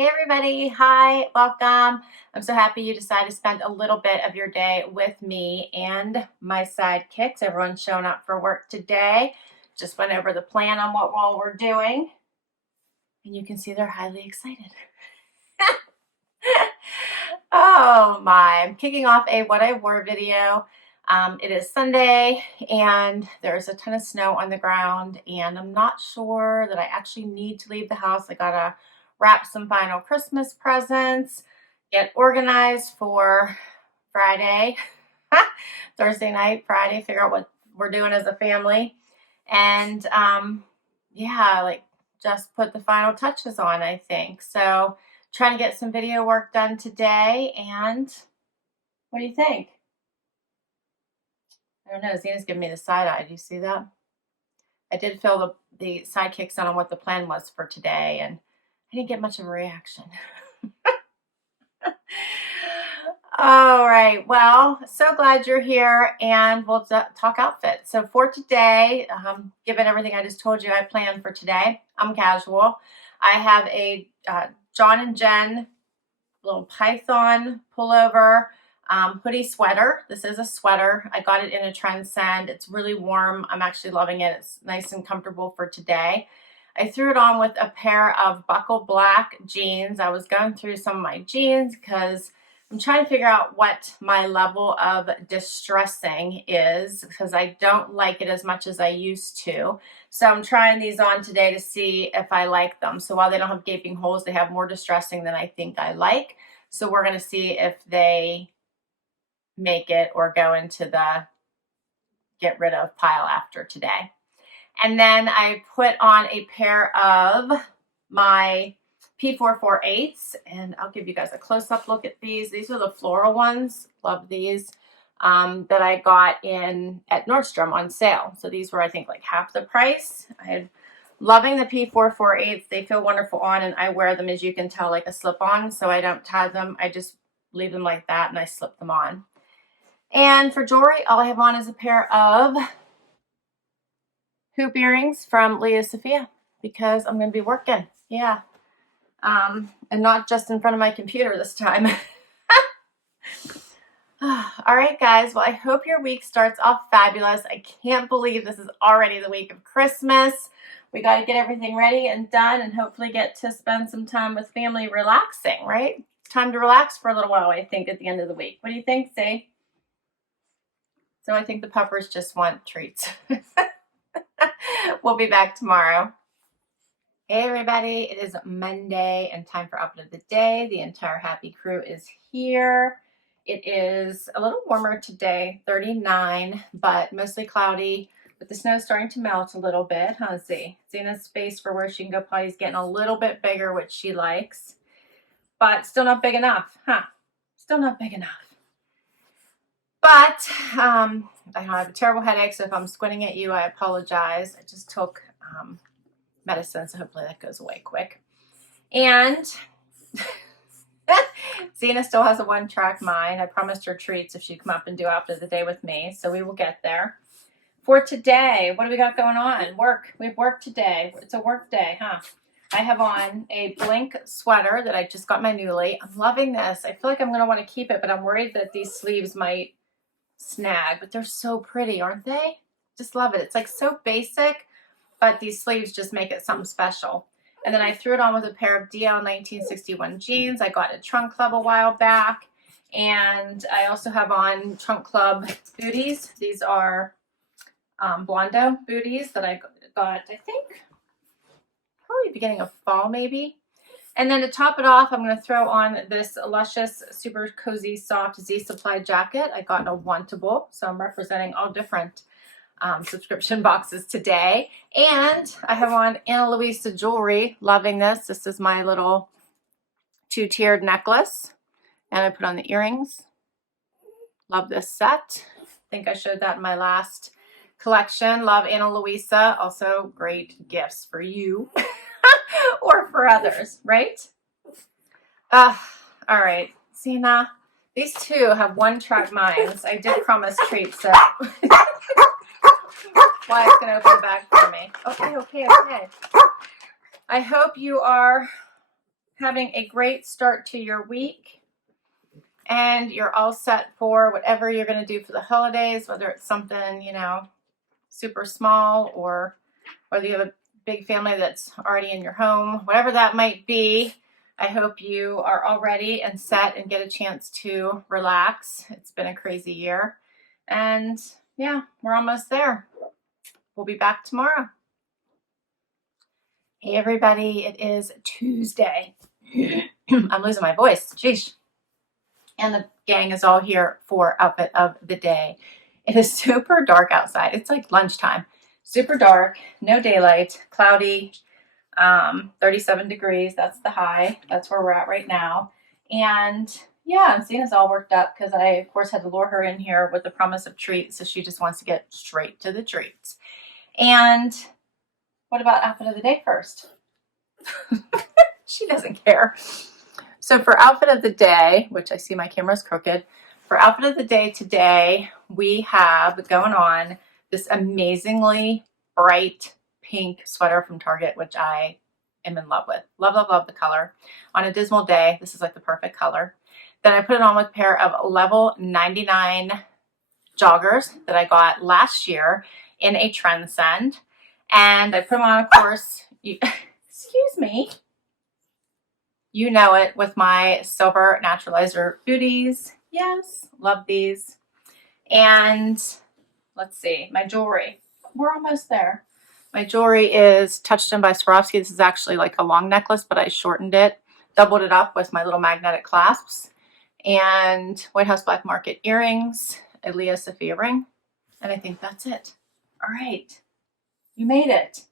Hey everybody, hi, welcome. I'm so happy you decided to spend a little bit of your day with me and my sidekicks. Everyone's showing up for work today. Just went over the plan on what all we're doing. And you can see they're highly excited. Oh my, I'm kicking off a what I wore video. It is Sunday and there's a ton of snow on the ground and I'm not sure that I actually need to leave the house. I gotta wrap some final Christmas presents, get organized for Friday, Thursday night, Friday, figure out what we're doing as a family. And yeah, like just put the final touches on, I think. So trying to get some video work done today. And what do you think? I don't know. Zena's giving me the side eye. Do you see that? I did fill the sidekicks on what the plan was for today, and I didn't get much of a reaction. All right. Well, so glad you're here, and we'll talk outfits. So for today, given everything I just told you I planned for today, I'm casual. I have a John and Jenn little python pullover hoodie sweater. This is a sweater. I got it in a Trendsend. It's really warm. I'm actually loving it. It's nice and comfortable for today. I threw it on with a pair of buckle black jeans. I was going through some of my jeans because I'm trying to figure out what my level of distressing is because I don't like it as much as I used to. So I'm trying these on today to see if I like them. So while they don't have gaping holes, they have more distressing than I think I like. So we're going to see if they make it or go into the get rid of pile after today. And then I put on a pair of my P448s, and I'll give you guys a close-up look at these. These are the floral ones. Love these that I got at Nordstrom on sale. So these were, I think, like half the price. I'm loving the P448s. They feel wonderful on, and I wear them, as you can tell, like a slip-on. So I don't tie them. I just leave them like that, and I slip them on. And for jewelry, all I have on is a pair of hoop earrings from Lia Sophia because I'm going to be working. Yeah. And not just in front of my computer this time. All right, guys. Well, I hope your week starts off fabulous. I can't believe this is already the week of Christmas. We got to get everything ready and done and hopefully get to spend some time with family relaxing, right? It's time to relax for a little while, I think, at the end of the week. What do you think, Zay? So I think the puppers just want treats. We'll be back tomorrow. Hey everybody, it is Monday and time for upload of the day. The entire happy crew is here. It is a little warmer today, 39, but mostly cloudy, with the snow starting to melt a little bit, huh, Z? Zena's space for where she can go potty is getting a little bit bigger, which she likes, but still not big enough, huh? Still not big enough. But I have a terrible headache, so if I'm squinting at you, I apologize. I just took medicine, so hopefully that goes away quick. And Zena still has a one-track mind. I promised her treats if she'd come up and do after the day with me, so we will get there. For today, what do we got going on? Work. We have work today. It's a work day, huh? I have on a blank sweater that I just got my Nuuly. I'm loving this. I feel like I'm going to want to keep it, but I'm worried that these sleeves might snag, but they're so pretty, aren't they? Just love it. It's like so basic, but these sleeves just make it something special. And then I threw it on with a pair of DL 1961 jeans. I got at Trunk Club a while back. And I also have on Trunk Club booties. These are Blondo booties that I got, I think, probably beginning of fall maybe. And then to top it off, I'm going to throw on this luscious, super cozy, soft Z Supply jacket. I got in a Wantable, so I'm representing all different subscription boxes today. And I have on Luisa jewelry. Loving this. This is my little two-tiered necklace. And I put on the earrings. Love this set. I think I showed that in my last collection. Love Luisa. Also great gifts for you. Or for others, right? All right, Zena, these two have one-track minds. I did promise treats, so Wyatt's gonna open the bag for me. Okay. I hope you are having a great start to your week, and you're all set for whatever you're going to do for the holidays, whether it's something, you know, super small, or whether you have a big family that's already in your home, whatever that might be. I hope you are all ready and set and get a chance to relax. It's been a crazy year. And yeah, we're almost there. We'll be back tomorrow. Hey everybody, it is Tuesday. I'm losing my voice. Jeez. And the gang is all here for outfit of the day. It is super dark outside. It's like lunchtime. Super dark, no daylight, cloudy, 37 degrees. That's the high. That's where we're at right now. And yeah, and Zena's all worked up because I, of course, had to lure her in here with the promise of treats. So she just wants to get straight to the treats. And what about outfit of the day first? She doesn't care. So for outfit of the day, which I see my camera's crooked, for outfit of the day today, we have going on this amazingly bright pink sweater from Target, which I am in love with. Love, love, love the color. On a dismal day, this is like the perfect color. Then I put it on with a pair of level 99 joggers that I got last year in a Trendsend. And I put them on, of course, excuse me, you know it, with my silver Naturalizer booties. Yes, love these. And let's see, my jewelry. We're almost there. My jewelry is Touchstone by Swarovski. This is actually like a long necklace, but I shortened it, doubled it up with my little magnetic clasps, and White House Black Market earrings, a Lia Sophia ring, and I think that's it. All right, you made it.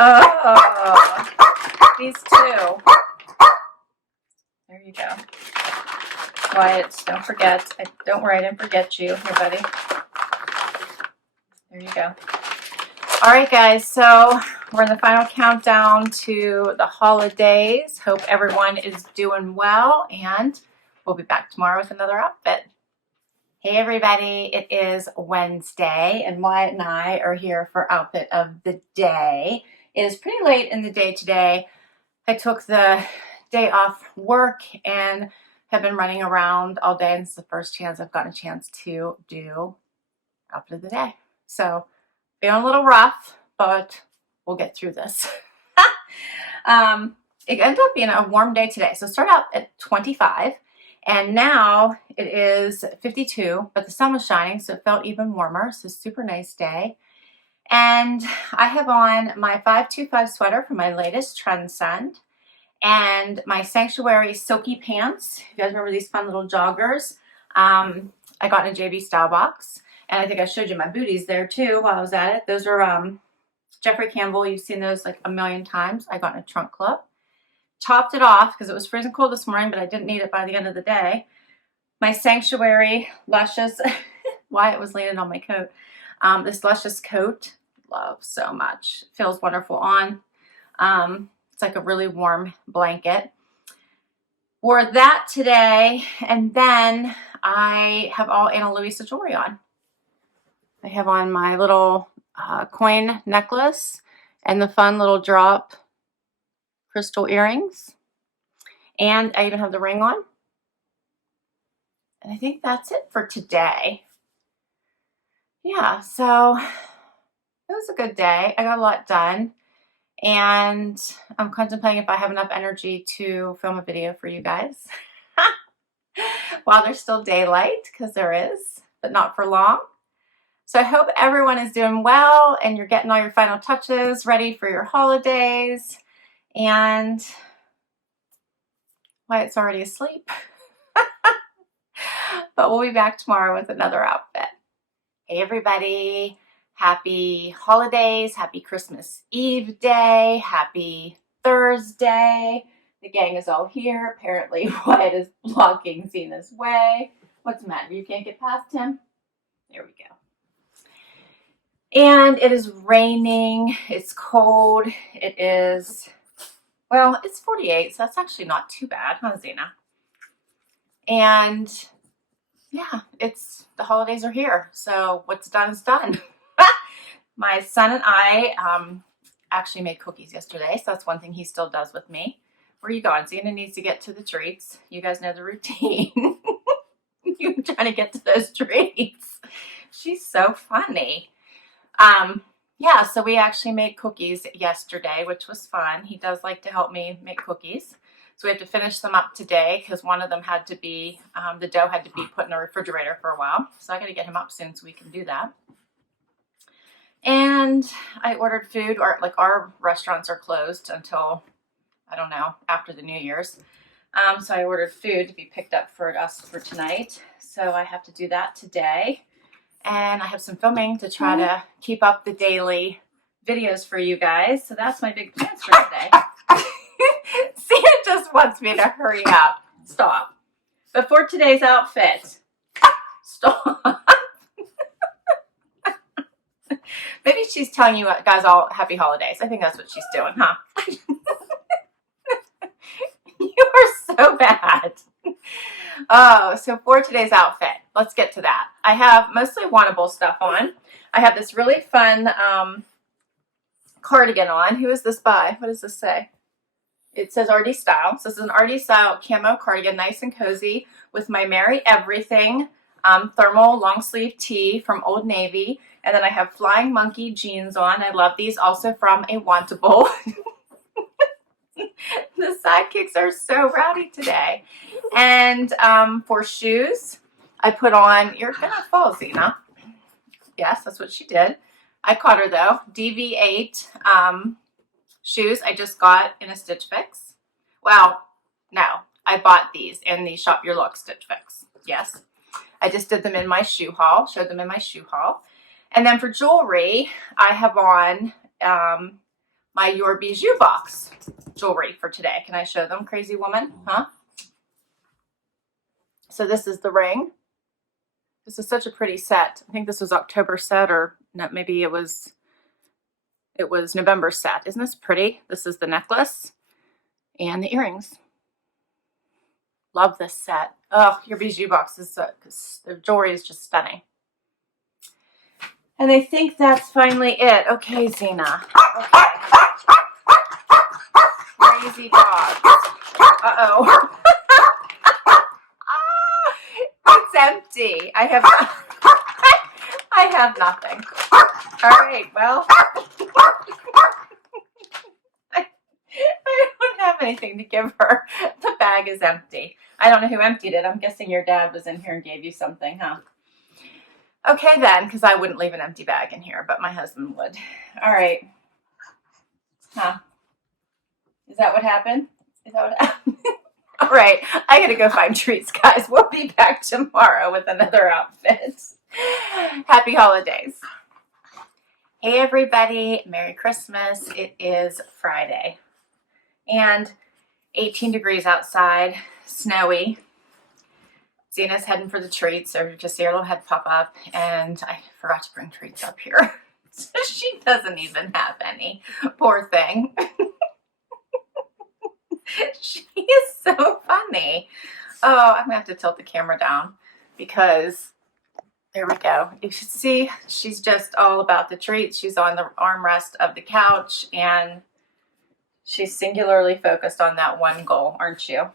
Oh, these two. There you go. Quiet. Don't forget. Don't worry, I didn't forget you. Here, buddy. There you go. All right, guys. So we're in the final countdown to the holidays. Hope everyone is doing well, and we'll be back tomorrow with another outfit. Hey, everybody. It is Wednesday, and Wyatt and I are here for outfit of the day. It is pretty late in the day today. I took the day off work and have been running around all day, and it's the first chance I've gotten a chance to do outfit of the day. So feeling a little rough, but we'll get through this. It ended up being a warm day today. So start out at 25, and now it is 52, but the sun was shining, so it felt even warmer. So super nice day. And I have on my 525 sweater from my latest Trendsend, and my Sanctuary silky pants. You guys remember these fun little joggers? I got in a JB StyleBox, and I think I showed you my booties there too while I was at it. Those are Jeffrey Campbell. You've seen those like a million times. I got in a trunk club. Topped it off because it was freezing cold this morning, but I didn't need it by the end of the day. My Sanctuary luscious, Wyatt was laying on my coat. This luscious coat, love so much. Feels wonderful on. It's like a really warm blanket. Wore that today, and then I have all Ana Luisa jewelry on. I have on my little coin necklace and the fun little drop crystal earrings, and I even have the ring on. And I think that's it for today. Yeah, so it was a good day. I got a lot done. And I'm contemplating if I have enough energy to film a video for you guys while there's still daylight, because there is, but not for long. So I hope everyone is doing well and you're getting all your final touches ready for your holidays. And Wyatt's already asleep. But we'll be back tomorrow with another outfit. Hey, everybody. Happy holidays, happy Christmas Eve day, happy Thursday. The gang is all here. Apparently Wyatt is blocking Zena's way. What's the matter? You can't get past him? There we go. And it is raining. It's cold. It is, well, it's 48, so that's actually not too bad, huh, Zena? And yeah, the holidays are here. So what's done is done. My son and I actually made cookies yesterday, so that's one thing he still does with me. Where are you going? Zena needs to get to the treats. You guys know the routine. You're trying to get to those treats. She's so funny. Yeah, so we actually made cookies yesterday, which was fun. He does like to help me make cookies. So we have to finish them up today because one of them had to be, the dough had to be put in the refrigerator for a while. So I got to get him up soon so we can do that. And I ordered food, or like our restaurants are closed until, I don't know, after the New Year's. So I ordered food to be picked up for us for tonight. So I have to do that today. And I have some filming to try to keep up the daily videos for you guys. So that's my big plans for today. Santa just wants me to hurry up. Stop. But for today's outfit, stop. Maybe she's telling you guys all happy holidays. I think that's what she's doing, huh? You are so bad. Oh, so for today's outfit, let's get to that. I have mostly Wantable stuff on. I have this really fun cardigan on. Who is this by? What does this say? It says RD Style. So this is an RD Style camo cardigan, nice and cozy, with my Merry Everything thermal long sleeve tee from Old Navy. And then I have Flying Monkey jeans on. I love these, also from a Wantable. The sidekicks are so rowdy today. And for shoes, I put on, you're gonna fall, Zena. Yes, that's what she did. I caught her though. DV8 shoes I just got in a Stitch Fix. Well, no, I bought these in the Shop Your Look Stitch Fix. Yes, I just did them in my shoe haul, showed them in my shoe haul. And then for jewelry, I have on my Your Bijou Box jewelry for today. Can I show them, crazy woman? Huh? So this is the ring. This is such a pretty set. I think this was October set, or no, maybe it was November set. Isn't this pretty? This is the necklace and the earrings. Love this set. Oh, Your Bijou Box is the jewelry is just stunning. And I think that's finally it. Okay, Zena. Okay. Crazy dogs. Uh-oh. It's empty. I have nothing. All right, well. I don't have anything to give her. The bag is empty. I don't know who emptied it. I'm guessing your dad was in here and gave you something, huh? Okay then, because I wouldn't leave an empty bag in here, but my husband would. All right. Huh? Is that what happened? Is that what happened? All right. I got to go find treats, guys. We'll be back tomorrow with another outfit. Happy holidays. Hey, everybody. Merry Christmas. It is Friday. And 18 degrees outside, snowy. Zena's heading for the treats, so just see her little head pop up, and I forgot to bring treats up here. So she doesn't even have any. Poor thing. She is so funny. Oh, I'm gonna have to tilt the camera down because there we go. You should see she's just all about the treats. She's on the armrest of the couch and she's singularly focused on that one goal, aren't you?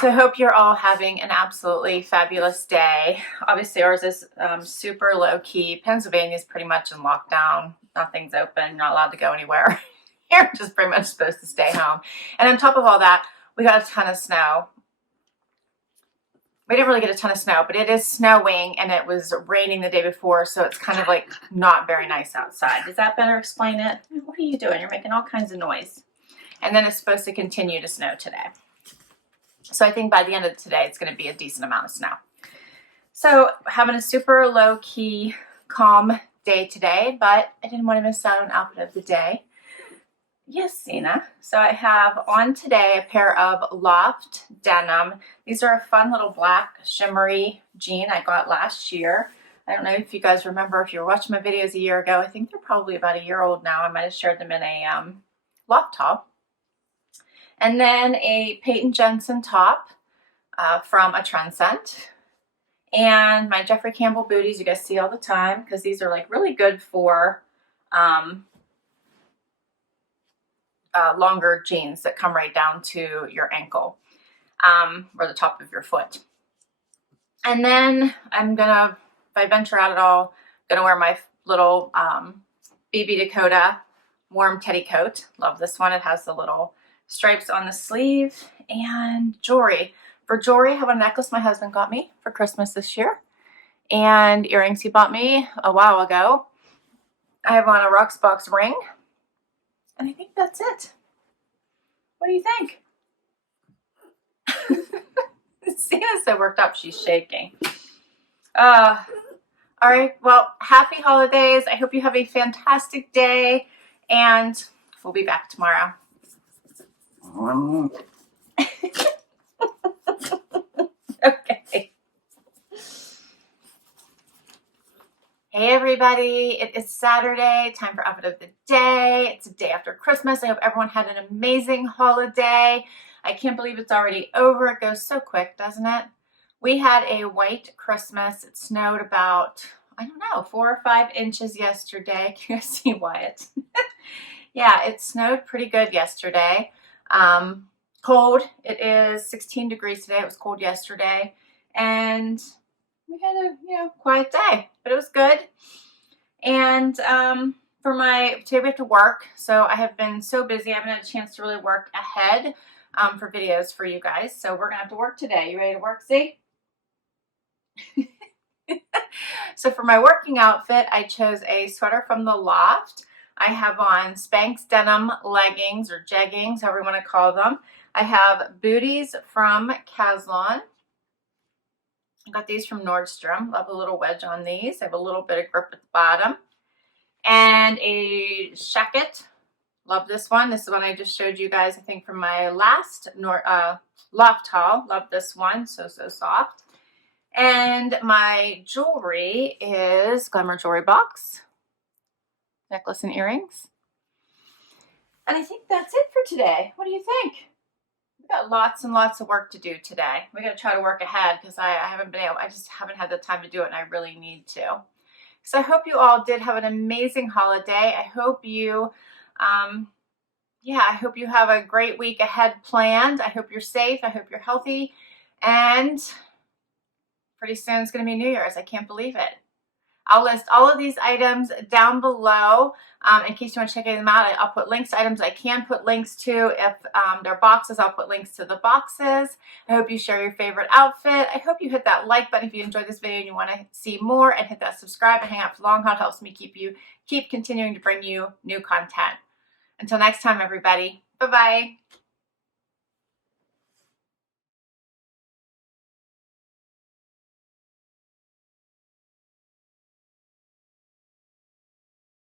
So I hope you're all having an absolutely fabulous day. Obviously ours is super low key. Pennsylvania is pretty much in lockdown. Nothing's open, not allowed to go anywhere. You're just pretty much supposed to stay home. And on top of all that, we got a ton of snow. We didn't really get a ton of snow, but it is snowing and it was raining the day before, so it's kind of like not very nice outside. Does that better explain it? What are you doing? You're making all kinds of noise. And then it's supposed to continue to snow today. So I think by the end of today, it's going to be a decent amount of snow. So having a super low-key, calm day today, but I didn't want to miss out on outfit of the day. Yes, Zena. So I have on today a pair of Loft denim. These are a fun little black shimmery jean I got last year. I don't know if you guys remember, if you were watching my videos a year ago. I think they're probably about a year old now. I might have shared them in a Loft haul. And then a Peyton Jensen top from a Trendsend. And my Jeffrey Campbell booties you guys see all the time because these are like really good for longer jeans that come right down to your ankle or the top of your foot. And then I'm gonna, if I venture out at all, gonna wear my little BB Dakota warm teddy coat. Love this one. It has the little stripes on the sleeve. And jewelry. For jewelry, I have a necklace my husband got me for Christmas this year, and earrings he bought me a while ago. I have on a Rocks Box ring, and I think that's it. What do you think? Sienna's so worked up, she's shaking. All right, well, happy holidays. I hope you have a fantastic day, and we'll be back tomorrow. Okay. Hey everybody, it is Saturday, time for outfit of the day. It's the day after Christmas. I hope everyone had an amazing holiday. I can't believe it's already over. It goes so quick, doesn't it? We had a white Christmas. It snowed about, I don't know, 4 or 5 inches yesterday. Can you see Wyatt? Yeah, it snowed pretty good yesterday. Cold. It is 16 degrees today. It was cold yesterday. And we had a quiet day, but it was good. And today we have to work. So I have been so busy. I haven't had a chance to really work ahead for videos for you guys. So we're gonna have to work today. You ready to work, see? So for my working outfit, I chose a sweater from the Loft. I have on Spanx denim leggings or jeggings, however you want to call them. I have booties from Caslon. I got these from Nordstrom. Love a little wedge on these. They have a little bit of grip at the bottom. And a shacket. Love this one. This is one I just showed you guys, I think, from my last Loft haul. Love this one. So soft. And my jewelry is Glamour Jewelry Box. Necklace and earrings. And I think that's it for today. What do you think? We've got lots and lots of work to do today. We got to try to work ahead because I just haven't had the time to do it, and I really need to. So I hope you all did have an amazing holiday. I hope you, I hope you have a great week ahead planned. I hope you're safe. I hope you're healthy. And pretty soon it's going to be New Year's. I can't believe it. I'll list all of these items down below in case you want to check them out. I'll put links to items I can put links to. If they're boxes, I'll put links to the boxes. I hope you share your favorite outfit. I hope you hit that like button if you enjoyed this video and you want to see more, and hit that subscribe and hang out for long haul. It helps me keep continuing to bring you new content. Until next time, everybody. Bye-bye.